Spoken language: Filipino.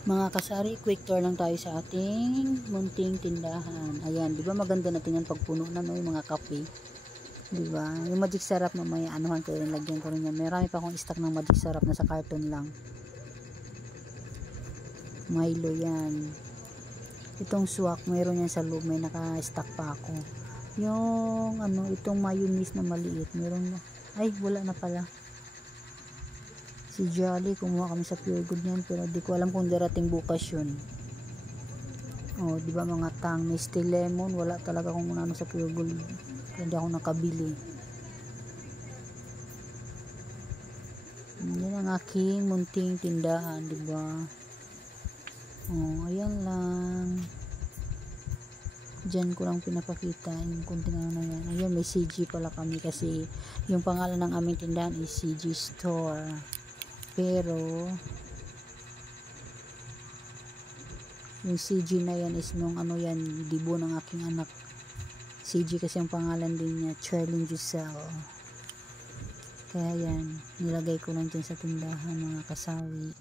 Mga kasari, quick tour lang tayo sa ating munting tindahan. Ayan, di ba maganda na tingnan pag puno na, no, yung mga kape. Di ba? Yung magic syrup mamaya, anuhan ko rin, lagyan ko rin yan. Marami pa akong stock ng magic syrup na sa carton lang. Milo yan. Itong swak, mayroon yan sa loob, may naka-stock pa ako. Yung, itong mayonnaise na maliit, mayroon na. Ay, wala na pala. Si Jolly, kumuha kami sa Pure Gold yan, pero di ko alam kung darating bukas yun. Oh, di ba mga tang, Nestle Lemon, wala talaga kung ano sa Pure Gold. Hindi ako nakabili. Yan ang aking munting tindahan, di ba? Oh, ayan lang. Diyan ko lang pinapakita yung kunting na yan. Ayun, may CG pala kami kasi yung pangalan ng aming tindahan is CG Store. Pero yung CG na yan is nung yan, dibo ng aking anak. CG kasi ang pangalan din niya, Charlene Giselle. Kaya yan, nilagay ko lang dyan sa tindahan mga kasawi.